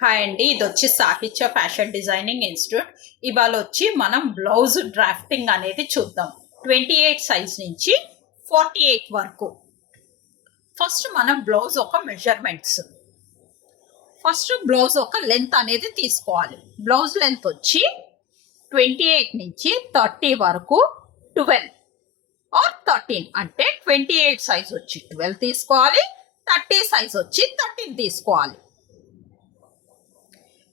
Hi అండి, ఇది వచ్చి సాహిత్య ఫ్యాషన్ డిజైనింగ్ ఇన్స్టిట్యూట్. ఇవాళ వచ్చి మనం బ్లౌజ్ డ్రాఫ్టింగ్ అనేది చూద్దాం. 28 సైజ్ నుంచి 48 వరకు. ఫస్ట్ మనం బ్లౌజ్ ఒక మెజర్మెంట్స్. ఫస్ట్ బ్లౌజ్ ఒక లెంత్ అనేది తీసుకోవాలి. బ్లౌజ్ లెంత్ వచ్చి 28 నుంచి 30 వరకు 12 ఆర్ 13, అంటే 28 సైజ్ వచ్చి 12 తీసుకోవాలి, 30 సైజ్ వచ్చి 13 తీసుకోవాలి.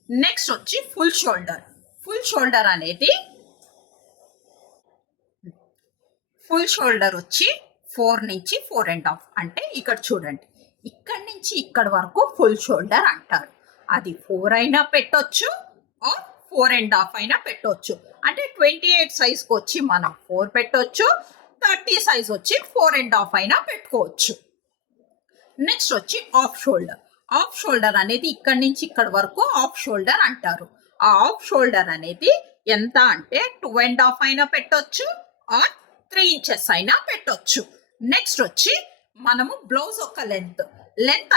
నెక్స్ట్ వచ్చి ఫుల్ షోల్డర్. ఫుల్ షోల్డర్ అనేది వచ్చి 4 నుంచి 4.5, అంటే ఇక్కడ చూడండి, ఇక్కడ నుంచి ఇక్కడ వరకు ఫుల్ షోల్డర్ అంటారు. అది 4 అయినా పెట్టొచ్చు ఆర్ 4.5 అయినా పెట్టొచ్చు. అంటే 28 సైజ్కి వచ్చి మనం 4 పెట్టొచ్చు, 30 సైజ్ వచ్చి 4.5 అయినా పెట్టుకోవచ్చు. నెక్స్ట్ వచ్చి ఆఫ్ షోల్డర్. ఆఫ్ షోల్డర్ అనేది ఇక్కడ నుంచి ఇక్కడ వరకు ఆఫ్ షోల్డర్ అంటారు. ఆ ఆఫ్ షోల్డర్ అనేది ఎంత అంటే 2.5 అయినా పెట్టొచ్చు ఆర్ 3 ఇంచెస్ అయినా పెట్టొచ్చు. నెక్స్ట్ వచ్చి మనము బ్లౌజ్ ఒక లెంత్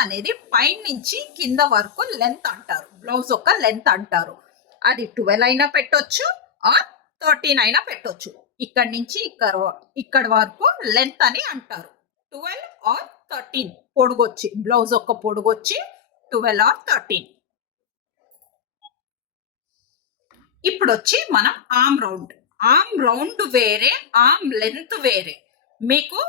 అనేది పైన నుంచి కింద వరకు లెంత్ అంటారు. బ్లౌజ్ ఒక లెంత్ అంటారు. అది 12 అయినా పెట్టొచ్చు ఆర్ 13 అయినా పెట్టొచ్చు. ఇక్కడ నుంచి ఇక్కడ వరకు లెంత్ అని అంటారు. 12 ఆర్ 13 పొడుగొచ్చి, బ్లౌజ్ ఒక పొడుగొచ్చి 12 ఆర్ 13. ఇప్పుడు వచ్చి మనం ఆర్మ్ రౌండ్ వేరే, ఆర్మ్ లెంత్ వేరే. మీకు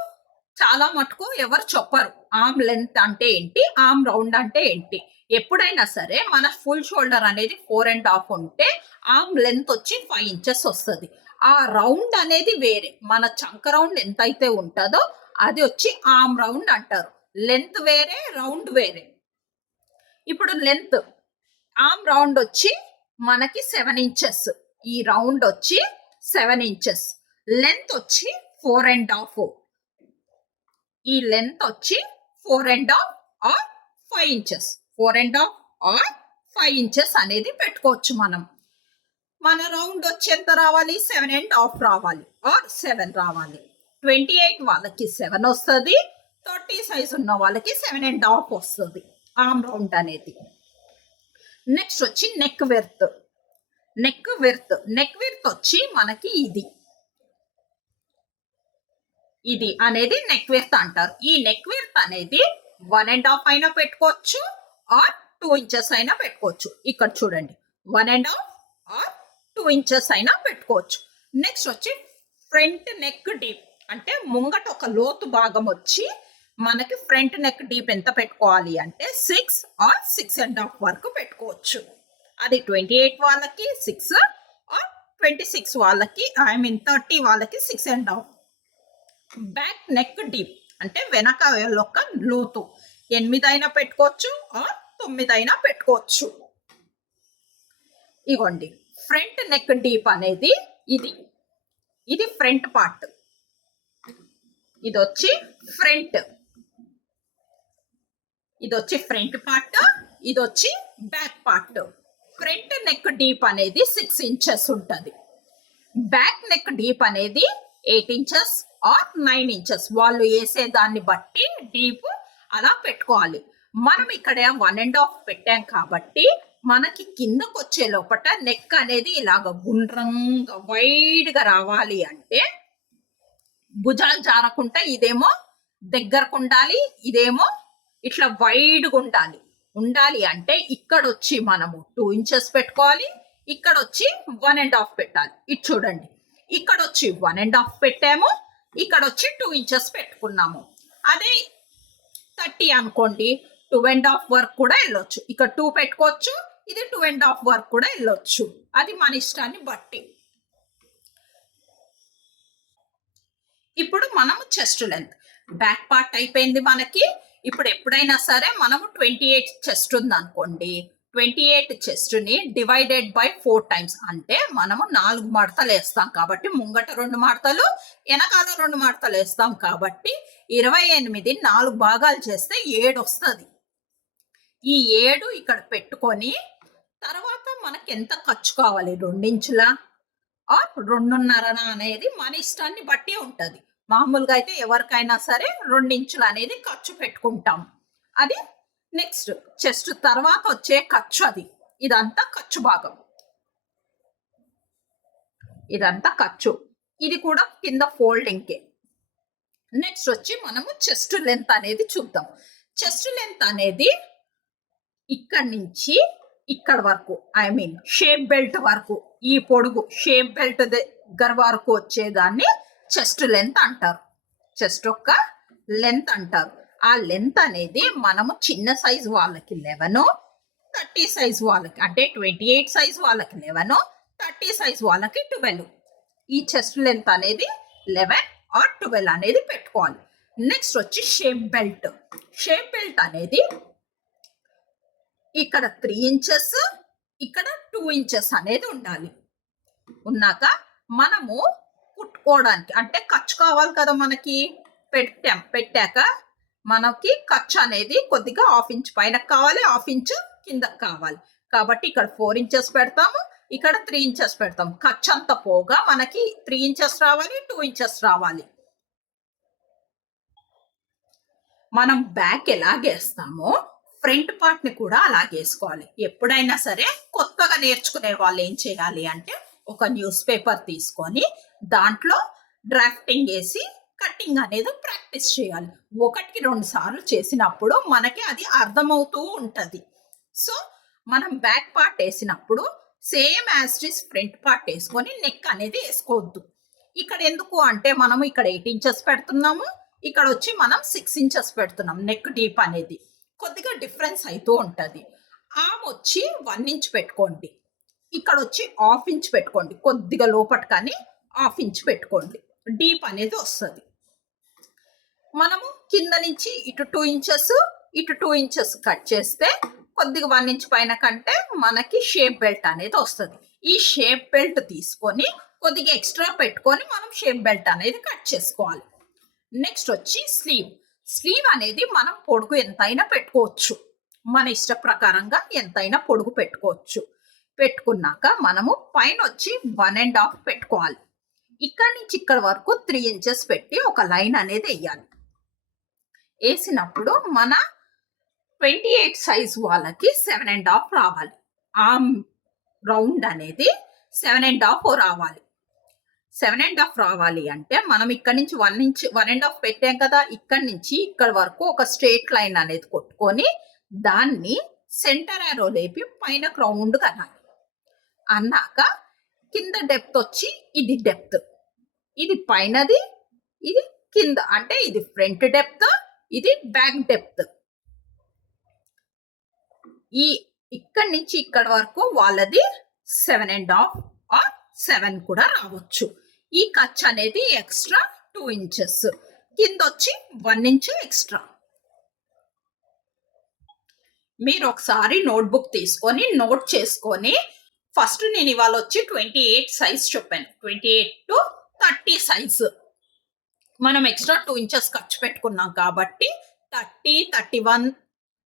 చాలా మటుకు ఎవరు చెప్పరు ఆర్మ్ లెంత్ అంటే ఏంటి, ఆర్మ్ రౌండ్ అంటే ఏంటి. ఎప్పుడైనా సరే మన ఫుల్ షోల్డర్ అనేది 4.5 ఉంటే ఆర్మ్ లెంత్ వచ్చి 5 ఇంచెస్ వస్తుంది. ఆ రౌండ్ అనేది వేరే. మన చంక రౌండ్ ఎంత అయితే ఉంటుందో అది వచ్చి ఆర్మ్ రౌండ్ అంటారు. లెంత్ వేరే, రౌండ్ వేరే. ఇప్పుడు లెంత్ ఆర్మ్ రౌండ్ వచ్చి మనకి 7 ఇంచెస్. ఈ రౌండ్ వచ్చి 7 ఇంచెస్. లెంత్ వచ్చి 4.5. ఈ లెంత్ వచ్చి 4.5 ఆర్ 5 ఇంచెస్. 4.5 ఆర్ 5 ఇంచెస్ అనేది పెట్టుకోవచ్చు మనం. మన రౌండ్ వచ్చి ఎంత రావాలి? 7.5 రావాలి ఆర్ 7 రావాలి. 28 వాళ్ళకి 7 వస్తుంది, 30 సైజ్ ఉన్న వాళ్ళకి 7.5 వస్తుంది ఆర్మ్ రౌండ్ అనేది. నెక్స్ట్ వచ్చి నెక్ విడ్త్ వచ్చి మనకి ఇది అనేది నెక్ విడ్త్ అంటారు. ఈ నెక్ విడ్త్ అనేది 1.5 అయినా పెట్టుకోవచ్చు ఆర్ 2 ఇంచెస్ అయినా పెట్టుకోవచ్చు. ఇక్కడ చూడండి, 1.5 ఆర్ 2 ఇంచెస్ అయినా పెట్టుకోవచ్చు. నెక్స్ట్ వచ్చి ఫ్రంట్ నెక్ డీప్, అంటే ముంగట ఒక లోతు భాగం వచ్చి మనకి ఫ్రంట్ నెక్ డీప్ ఎంత పెట్టుకోవాలి అంటే 6 ఆర్ 6.5 వరకు పెట్టుకోవచ్చు. అది 28 వాళ్ళకి 6 ఆర్ 26 వాళ్ళకి 30 వాళ్ళకి 6.5. బ్యాక్ నెక్ డీప్ అంటే వెనక యొక్క లోతు 8 అయినా పెట్టుకోవచ్చు ఆర్ 9 అయినా పెట్టుకోవచ్చు. ఇగోండి, ఫ్రంట్ నెక్ డీప్ అనేది ఇది ఫ్రంట్ పార్ట్. ఇది వచ్చి ఫ్రంట్ పార్ట్, ఇది వచ్చి back part. Front neck deep అనేది 6 ఇంచెస్ ఉంటుంది. బ్యాక్ నెక్ డీప్ అనేది 8 ఇంచెస్ ఆర్ 9 ఇంచెస్. వాళ్ళు వేసే దాన్ని బట్టి డీప్ అలా పెట్టుకోవాలి. మనం ఇక్కడ 1.5 పెట్టాం కాబట్టి మనకి కిందకు వచ్చే లోపల నెక్ అనేది ఇలాగ గుండ్రంగా వైడ్గా రావాలి అంటే భుజాలు జారకుండా ఇదేమో దగ్గరకు ఉండాలి, ఇదేమో ఇట్లా వైడ్గా ఉండాలి అంటే ఇక్కడ వచ్చి మనము 2 ఇంచెస్ పెట్టుకోవాలి, ఇక్కడ వచ్చి 1.5 పెట్టాలి. ఇది చూడండి, ఇక్కడ వచ్చి 1.5 పెట్టాము, ఇక్కడ వచ్చి 2 ఇంచెస్ పెట్టుకున్నాము. అదే 30 అనుకోండి, 2.5 వరకు కూడా వెళ్ళొచ్చు. ఇక్కడ 2 పెట్టుకోవచ్చు, ఇది 2.5 వరకు కూడా వెళ్ళొచ్చు. అది మన ఇష్టాన్ని బట్టి. ఇప్పుడు మనము చెస్ట్ లెంత్, బ్యాక్ పార్ట్ అయిపోయింది మనకి. ఇప్పుడు ఎప్పుడైనా సరే మనము 28 చెస్ట్ ఉంది అనుకోండి, 28 చెస్ట్ ని డివైడెడ్ బై 4 టైమ్స్, అంటే మనము 4 మడతలు వేస్తాం కాబట్టి ముంగట 2 మడతలు, వెనకాల 2 మడతలు వేస్తాం కాబట్టి 28 4 భాగాలు చేస్తే 7 వస్తుంది. ఈ 7 ఇక్కడ పెట్టుకొని తర్వాత మనకి ఎంత ఖర్చు కావాలి, 2 ఇంచుల ఆర్ 2.5 అనేది మన ఇష్టాన్ని బట్టి ఉంటుంది. మామూలుగా అయితే ఎవరికైనా సరే 2 ఇంచులు అనేది ఖర్చు పెట్టుకుంటాం. అది నెక్స్ట్ చెస్ట్ తర్వాత వచ్చే ఖర్చు అది. ఇదంతా ఖర్చు భాగం. ఇదంతా ఖర్చు. ఇది కూడా కింద ఫోల్డింగ్‌కే. నెక్స్ట్ వచ్చి మనము చెస్ట్ లెంత్ అనేది చూద్దాం. చెస్ట్ లెంత్ అనేది ఇక్కడి నుంచి ఇక్కడ వరకు, ఐ మీన్ షేప్ బెల్ట్ వరకు, ఈ పొడుగు షేప్ బెల్ట్ దగ్గర వరకు వచ్చేదాన్ని చెస్ట్ లెంత్ అంటారు. చెస్ట్ యొక్క లెంత్ అంటారు. ఆ లెంత్ అనేది మనము చిన్న సైజు వాళ్ళకి 11, 30 సైజు వాళ్ళకి అంటే 28 సైజు వాళ్ళకి 11, 30 సైజు వాళ్ళకి 12. ఈ చెస్ట్ లెంత్ అనేది 11 ఆర్ 12 అనేది పెట్టుకోవాలి. నెక్స్ట్ వచ్చి షేప్ బెల్ట్. షేప్ బెల్ట్ అనేది ఇక్కడ 3 ఇంచెస్, ఇక్కడ 2 ఇంచెస్ అనేది ఉండాలి. ఉన్నాక మనము కుట్టుకోవడానికి అంటే ఖర్చు కావాలి కదా మనకి, పెట్టాక మనకి ఖర్చు అనేది కొద్దిగా 1/2 ఇంచ్ పైన కావాలి, 1/2 ఇంచ్ కిందకి కావాలి. కాబట్టి ఇక్కడ 4 ఇంచెస్ పెడతాము, ఇక్కడ 3 ఇంచెస్ పెడతాం. ఖర్చు అంతా పోగా మనకి 3 ఇంచెస్ రావాలి, 2 ఇంచెస్ రావాలి. మనం బ్యాక్ ఎలాగేస్తామో ఫ్రంట్ పార్ట్ ని కూడా అలాగేసుకోవాలి. ఎప్పుడైనా సరే కొత్తగా నేర్చుకునే వాళ్ళు ఏం చేయాలి అంటే ఒక న్యూస్ పేపర్ తీసుకొని దాంట్లో డ్రాఫ్టింగ్ వేసి కటింగ్ అనేది ప్రాక్టీస్ చేయాలి. 1-2 సార్లు చేసినప్పుడు మనకి అది అర్థమవుతూ ఉంటది. సో మనం బ్యాక్ పార్ట్ వేసినప్పుడు same as it is front part వేసుకొని నెక్ అనేది వేసుకోవద్దు. ఇక్కడ ఎందుకు అంటే మనము ఇక్కడ 8 ఇంచెస్ పెడుతున్నాము, ఇక్కడ వచ్చి మనం 6 ఇంచెస్ పెడుతున్నాం. నెక్ డీప్ అనేది కొద్దిగా డిఫరెన్స్ అవుతూ ఉంటుంది. ఆమ్ వచ్చి 1 ఇంచ్ పెట్టుకోండి, ఇక్కడ వచ్చి 1/2 ఇంచ్ పెట్టుకోండి. కొద్దిగా లోపట కానీ 1/2 ఇంచ్ పెట్టుకోండి, డీప్ అనేది వస్తుంది. మనము కింద నుంచి ఇటు 2 ఇంచెస్, ఇటు 2 ఇంచెస్ కట్ చేస్తే కొద్దిగా 1 ఇంచ్ పైన కంటే మనకి షేప్ బెల్ట్ అనేది వస్తుంది. ఈ షేప్ బెల్ట్ తీసుకొని కొద్దిగా ఎక్స్ట్రా పెట్టుకొని మనం షేప్ బెల్ట్ అనేది కట్ చేసుకోవాలి. నెక్స్ట్ వచ్చి స్లీవ్. స్లీవ్ అనేది మనం పొడుగు ఎంతైనా పెట్టుకోవచ్చు, మన ఇష్ట ప్రకారంగా ఎంతైనా పొడుగు పెట్టుకోవచ్చు. పెట్టుకున్నాక మనము పైన వచ్చి 1.5 పెట్టుకోవాలి. ఇక్కడ నుంచి ఇక్కడ వరకు 3 ఇంచెస్ పెట్టి ఒక లైన్ అనేది వేయాలి. వేసినప్పుడు మన 28 సైజ్ వాళ్ళకి 7.5 రావాలి. ఆర్మ్ రౌండ్ అనేది 7.5 రావాలి. 7.5 రావాలి అంటే మనం ఇక్కడ నుంచి 1 ఇంచ్ 1.5 పెట్టాం కదా, ఇక్కడ నుంచి ఇక్కడ వరకు ఒక స్ట్రేట్ లైన్ అనేది కొట్టుకొని దాన్ని సెంటర్ యారో లేపి పైన రౌండ్ కనాలి. అన్నాక కింద డెప్త్ వచ్చి ఇది డెప్త్, ఇది పైనది, ఇది కింద, అంటే ఇది ఫ్రంట్ డెప్త్, ఇది బ్యాక్ డెప్త్. ఈ ఇక్కడి నుంచి ఇక్కడ వరకు వాళ్ళది 7.5 ఆర్ 7 కూడా రావచ్చు. ఈ ఖర్చు అనేది ఎక్స్ట్రా 2 ఇంచెస్, కింద వచ్చి 1 ఇంచ్ ఎక్స్ట్రా. మీరు ఒకసారి నోట్బుక్ తీసుకొని నోట్ చేసుకొని, ఫస్ట్ నేను ఇవాళ వచ్చి 28 సైజ్ చెప్పాను, 28 to 30 సైజ్. మనం ఎక్స్ట్రా 2 ఇంచెస్ ఖర్చు పెట్టుకున్నాం కాబట్టి 30, 31,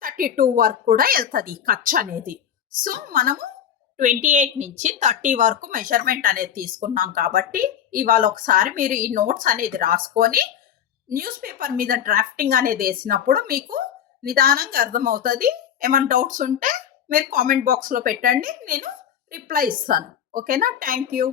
32 వరకు కూడా వెళ్తుంది ఖర్చు అనేది. సో మనము 28 నుంచి 30 వరకు మెజర్మెంట్ అనేది తీసుకున్నాం కాబట్టి ఇవాళ ఒకసారి మీరు ఈ నోట్స్ అనేది రాసుకొని న్యూస్ పేపర్ మీద డ్రాఫ్టింగ్ అనేది వేసినప్పుడు మీకు నిదానంగా అర్థమవుతుంది. ఏమైనా డౌట్స్ ఉంటే మీరు కామెంట్ బాక్స్లో పెట్టండి, నేను రిప్లై ఇస్తాను. ఓకేనా? Thank you.